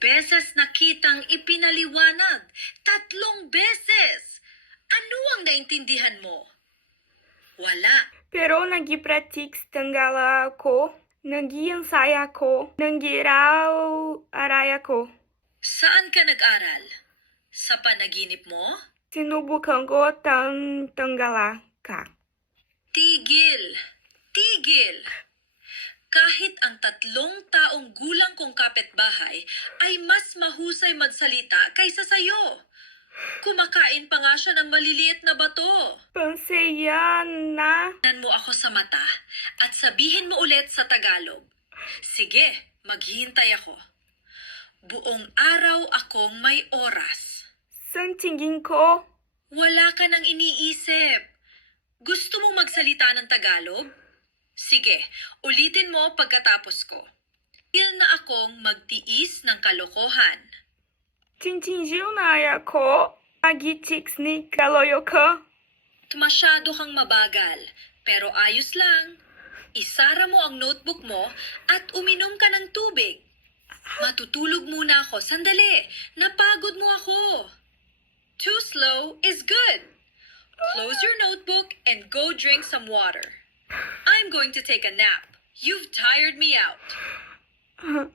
beses na kitang ipinaliwanag. 3 beses! Ano ang naintindihan mo? Wala. Pero nag-practice tanggala ako, nag-iensaya ako, nag-aral ako. Saan ka nag-aral? Sa panaginip mo? Sinubukan ko tanggala ka. Tigil! Tigil! Kahit ang 3 taong gulang kong kapitbahay ay mas mahusay magsalita kaysa sayo. Kumakain pa nga siya ng maliliit na bato. Pansaya na. Tingnan mo ako sa mata at sabihin mo ulit sa Tagalog. Sige, maghihintay ako. Buong araw akong may oras. Sa tingin ko, Wala ka nang iniisip. Gusto mong magsalita ng Tagalog? Sige, ulitin mo pagkatapos ko. Tigil na akong magtiis ng kalokohan. tintindiw na ako. Nag-chicks ni kaloyo ka. Masyado kang mabagal, pero ayos lang. Isara mo ang notebook mo at uminom ka ng tubig. Matutulog muna ako. Sandali, napagod mo ako. Too slow is good. Close your notebook and go drink some water. I'm going to take a nap. You've tired me out.